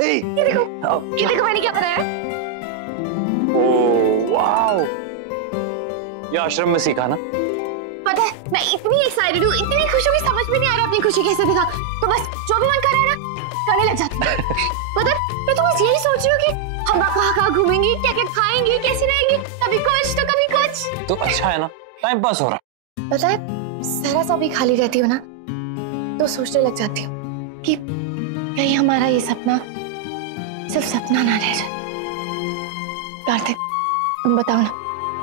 ये देखो मैंने क्या बनाया। ओह वाओ, ये आश्रम में सीखा ना? पता है मैं इतनी एक्साइटेड हूँ, इतनी खुश हूँ कि समझ में नहीं आ रहा अपनी खुशी कैसे दिखा। तो बस जो भी मन कर रहा है ना करने लग जाती हूँ। पता है मैं तो बस यही सोच रही हूँ कि हम कहाँ घूमेंगे, क्या क्या खाएंगे, कैसे रहेंगे, कभी कुछ तो कभी कुछ। तो अच्छा है ना, टाइम पास हो रहा। पता है जरा सा भी खाली रहती हूँ ना तो सोचने लग जाती हूँ कि कहीं हमारा ये सपना सिर्फ सपना ना रह जाए। कार्तिक तुम बताओ ना,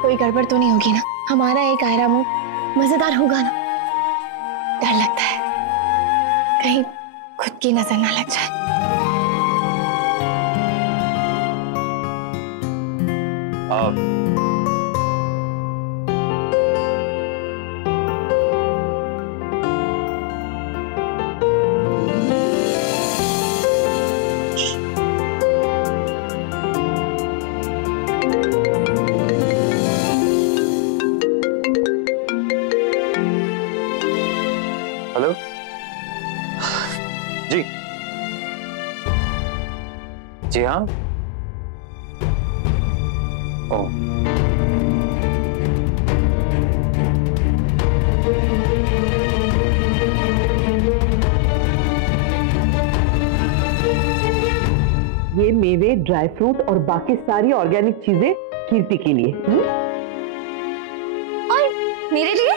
कोई गड़बड़ तो नहीं होगी ना? हमारा एक आयरा मूव मजेदार होगा ना? डर लगता है कहीं खुद की नजर ना लग जाए। हेलो जी, जी हाँ। ओ ये मेवे, ड्राई फ्रूट और बाकी सारी ऑर्गेनिक चीजें कीर्ति के लिए। और मेरे लिए?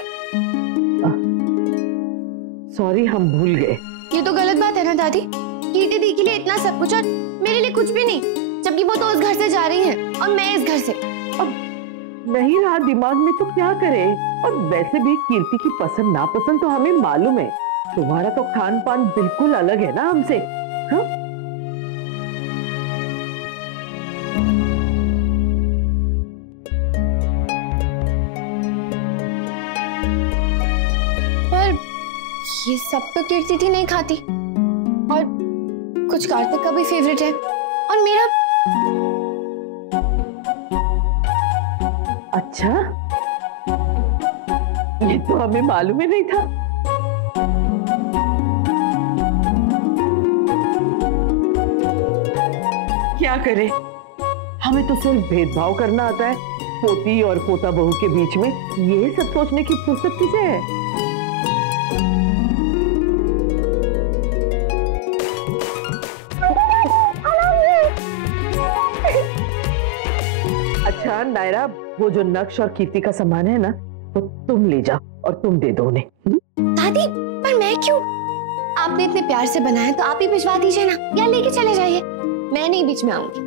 सॉरी हम भूल गए। ये तो गलत बात है ना दादी, कीर्ति दी के लिए इतना सब कुछ और मेरे लिए कुछ भी नहीं, जबकि वो तो उस घर से जा रही है और मैं इस घर से। अब नहीं रहा दिमाग में तो क्या करे? और वैसे भी कीर्ति की पसंद नापसंद तो हमें मालूम है। तुम्हारा तो खान पान बिल्कुल अलग है ना हमसे। हाँ? पर ये सब तो कीर्ति थी नहीं खाती, और कुछ कार्तिक का भी फेवरेट है और मेरा। अच्छा, ये तो हमें मालूम ही नहीं था। क्या करे, हमें तो सिर्फ भेदभाव करना आता है पोती और पोता बहू के बीच में। ये सब सोचने की फुर्सत किसे है? अच्छा नायरा, वो जो नक्श और कीर्ति का सामान है ना वो तुम ले जाओ और तुम दे दो उन्हें। दादी पर मैं क्यों? आपने इतने प्यार से बनाया तो आप ही भिजवा दीजिए ना, या लेके चले जाइए, मैं नहीं बीच में आऊंगी।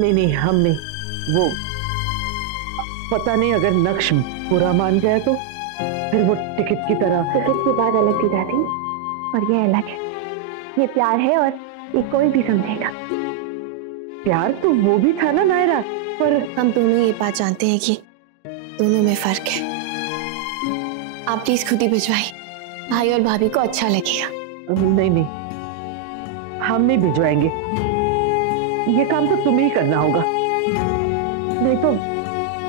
नहीं नहीं हम नहीं, वो पता नहीं अगर नक्श बुरा मान गया तो फिर वो टिकट की तरह। टिकट की बात अलग थी दादी और ये अलग है। ये प्यार है और ये कोई भी समझेगा। प्यार तो वो भी था ना नायरा, पर हम दोनों ये बात जानते हैं कि दोनों में फर्क है। आप प्लीज खुद ही भिजवाइए, भाई और भाभी को अच्छा लगेगा। नहीं नहीं हम नहीं भिजवाएंगे, ये काम तो तुम्हें ही करना होगा, नहीं तो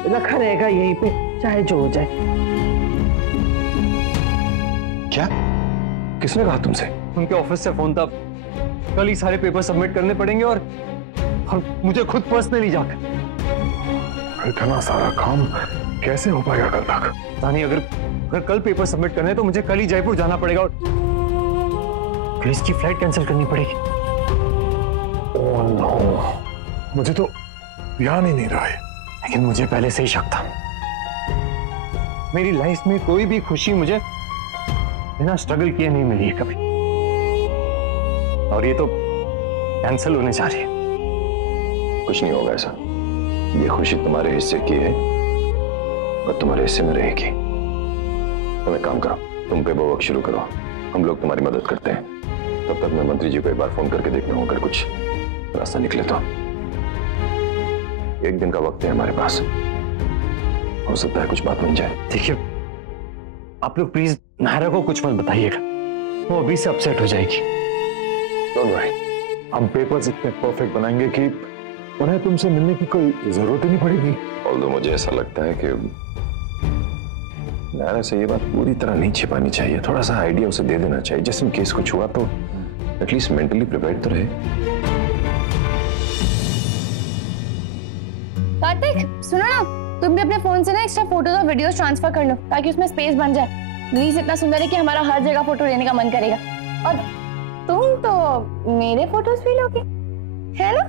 रखा रहेगा यहीं पे चाहे जो हो जाए। क्या? किसने कहा तुमसे? उनके ऑफिस से फोन था, कल ही सारे पेपर सबमिट करने पड़ेंगे और मुझे खुद पर्सनली जाकर। इतना सारा काम कैसे हो पाएगा कल तक? तानी अगर कल पेपर सबमिट करने तो मुझे कल ही जयपुर जाना पड़ेगा और प्लीज की फ्लाइट कैंसिल करनी पड़ेगी। ओह नो, मुझे तो ध्यान ही नहीं रहा है। लेकिन मुझे पहले से ही शक था, मेरी लाइफ में कोई भी खुशी मुझे बिना स्ट्रगल किए नहीं मिली है कभी, और ये तो कैंसिल होने जा रही है। कुछ नहीं होगा ऐसा, ये खुशी तुम्हारे हिस्से की है और तुम्हारे हिस्से में रहेगी। तुम एक काम करो, तुम पे वर्क शुरू करो, हम लोग तुम्हारी मदद करते हैं। तब तक मैं मंत्री जी को एक बार फोन करके देखना होगा, अगर कुछ रास्ता निकले तो। एक दिन का वक्त है हमारे पास, हो सकता है कुछ बात बन जाए। देखिए आप लोग प्लीज नायरा को कुछ मत बताइएगा, वो अभी से अपसेट हो जाएगी। डोंट वरी, हम पेपर्स इतने परफेक्ट बनाएंगे कि उन्हें तुमसे मिलने की कोई जरूरत ही नहीं पड़ेगी। ऑल्दो मुझे ऐसा लगता है कि नायरा से ये बात पूरी तरह नहीं छिपानी चाहिए, थोड़ा सा आइडिया उसे दे देना चाहिए, जिस इन केस कुछ हुआ तो एटलीस्ट मेंटली प्रिपेयर्ड तो रहे। कार्तिक सुनो ना, तुम भी अपने फोन से ना एक्स्ट्रा फोटोज और वीडियोस ट्रांसफर कर लो ताकि उसमें स्पेस बन जाए। ग्रीस इतना सुंदर है कि हमारा हर जगह फोटो लेने का मन करेगा। और तुम तो मेरे फोटोज भी लोगे, है ना?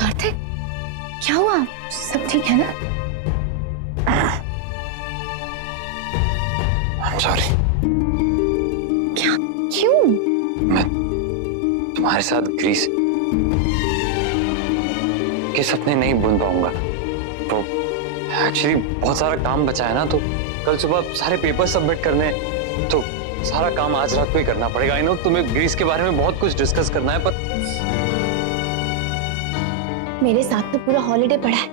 कार्तिक क्या हुआ, सब ठीक है ना? I'm sorry. क्या, क्यों? मैं तुम्हारे साथ ग्रीस के सपने नहीं बुन पाऊंगा। तो एक्चुअली बहुत सारा काम बचा है ना, तो कल सुबह सारे पेपर सबमिट करने हैं, तो सारा काम आज रात को ही करना पड़ेगा। आई नो तुम्हें ग्रीस के बारे में बहुत कुछ डिस्कस करना है, पर मेरे साथ तो पूरा हॉलीडे पड़ा है।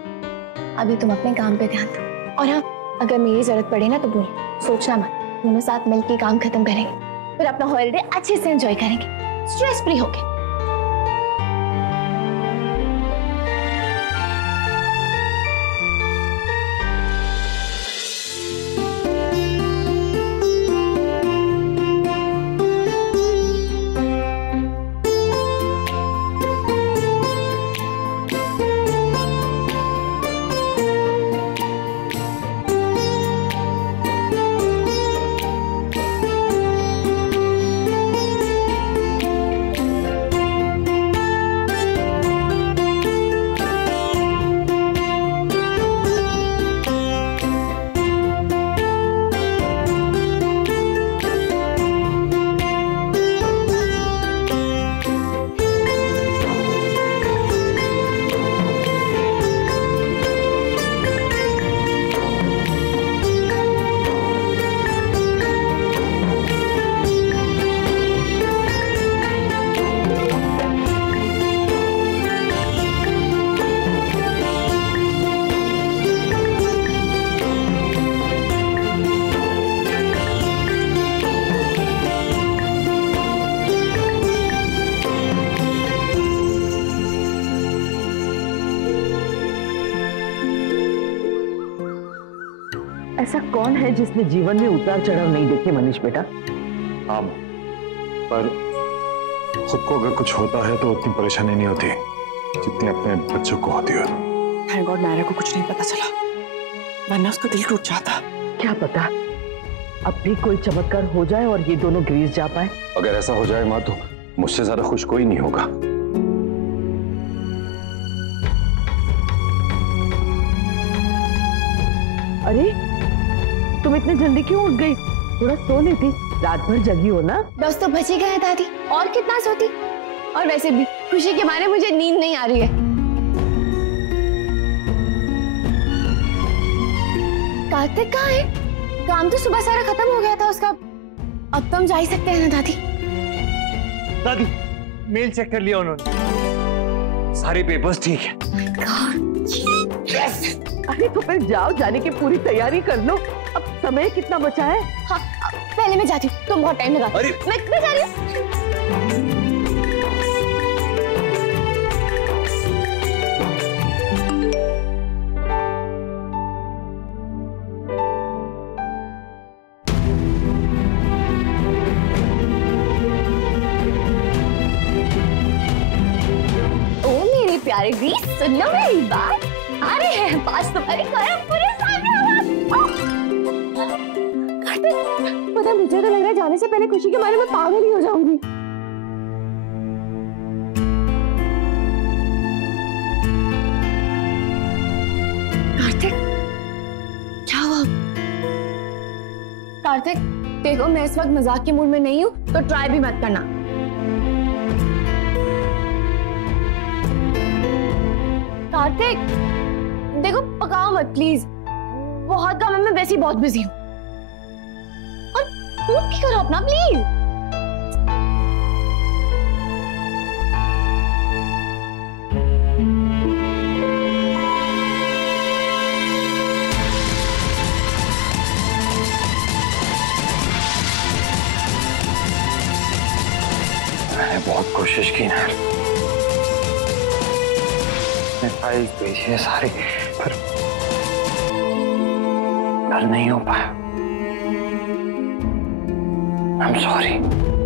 अभी तुम अपने काम पे ध्यान दो। और हाँ, अगर मेरी जरूरत पड़े ना तो बोल, सोचना मत। दोनों साथ मिलकर काम खत्म करेंगे, फिर अपना हॉलीडे अच्छे से एंजॉय करेंगे, स्ट्रेस फ्री होके। ऐसा कौन है जिसने जीवन में उतार चढ़ाव नहीं देखे मनीष बेटा? हाँ, पर खुद को अगर कुछ होता है तो उतनी परेशानी नहीं होती जितनी अपने बच्चों को होती है। थैंक गॉड नायरा को कुछ नहीं पता चला, वरना उसका दिल टूट जाता। क्या पता अब भी कोई चमत्कार हो जाए और ये दोनों ग्रीस जा पाए। अगर ऐसा हो जाए माँ, तो मुझसे ज्यादा खुश कोई नहीं होगा। अरे तुम इतने जल्दी क्यों उठ गई? थोड़ा सो लेती, रात भर जगी हो ना। 10 तो बच ही गए दादी, और कितना सोती। और वैसे भी खुशी के मारे मुझे नींद नहीं आ रही है। कार्तिक कहाँ है? काम तो सुबह सारा खत्म हो गया था उसका। अब तो हम जा ही सकते हैं ना दादी? दादी मेल चेक कर लिया उन्होंने, सारे पेपर्स ठीक है। अरे तो फिर जाओ, जाने की पूरी तैयारी कर लो। अब समय कितना बचा है? हाँ, पहले मैं जाती हूँ, तुम बहुत टाइम लगा। अरे मैं जा रही हूँ। ओ मेरे प्यारे ग्रीस, सुनो मेरी बात। आ रहे हैं पास तुम्हारी पूरे सामने। पता मुझे तो लग रहा है जाने से पहले खुशी के मारे मैं पागल ही हो जाऊंगी। कार्तिक क्या हुआ? कार्तिक देखो, मैं इस वक्त मजाक के मूड में नहीं हूँ, तो ट्राई भी मत करना। कार्तिक देखो, पकाओ मत प्लीज, बहुत काम है, मैं वैसे ही बहुत बिजी हूँ। और मूड ठीक करो अपना प्लीज। मैंने बहुत कोशिश की ना, फाइल भेजी है सारी, पर हल नहीं हो पाया। I'm sorry.